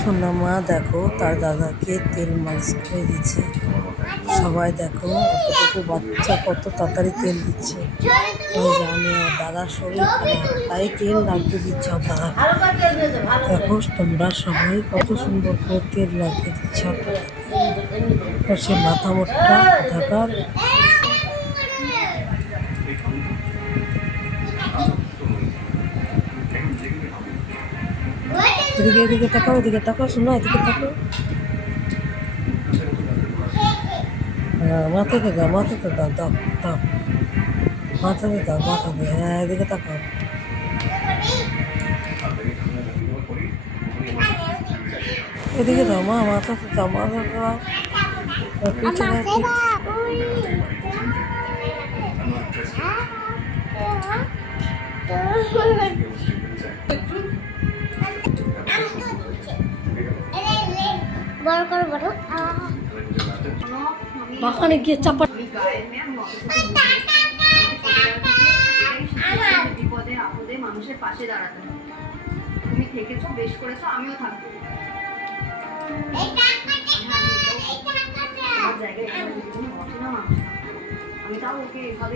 সোনা মা দেখো তার দাদাকে তেল মালিশ করে দিচ্ছে। সবাই দেখো অতটুকু বাচ্চা কত তাড়াতাড়ি তেল দিচ্ছে। ওই জানে ওর দাদার শরীর খারাপ, তাই তেল লাগিয়ে দিচ্ছে ওর দাদা। দেখো তোমরা সবাই কত সুন্দর করে তেল লাগিয়ে দিচ্ছে ওর দাদাকে। সে মাথা মোটা থাকার। এদিকে এদিকে তাকাও, এদিকে তাকাও, শোনো এদিকে তাকাও। হ্যাঁ মাথাতে দাও, মাথাতে দাও, দাও দাও, মাথাতে দাও, মাথাতে। হ্যাঁ এদিকে তাকাও। এদিকে দাও মা, মাথাতে দাও, মাথাতে দাও। পিছনে বড় করো বড় বাগানে গিয়ে চাপা। বিপদে আপদে মানুষের পাশে দাঁড়াতে হবে। তুমি থেকেছো, বেশ করেছো, আমিও থাকবো। আমার জায়গায় এখানে যদি কোনো অচেনা মানুষ থাকতো, আমি তাও ওকে এভাবে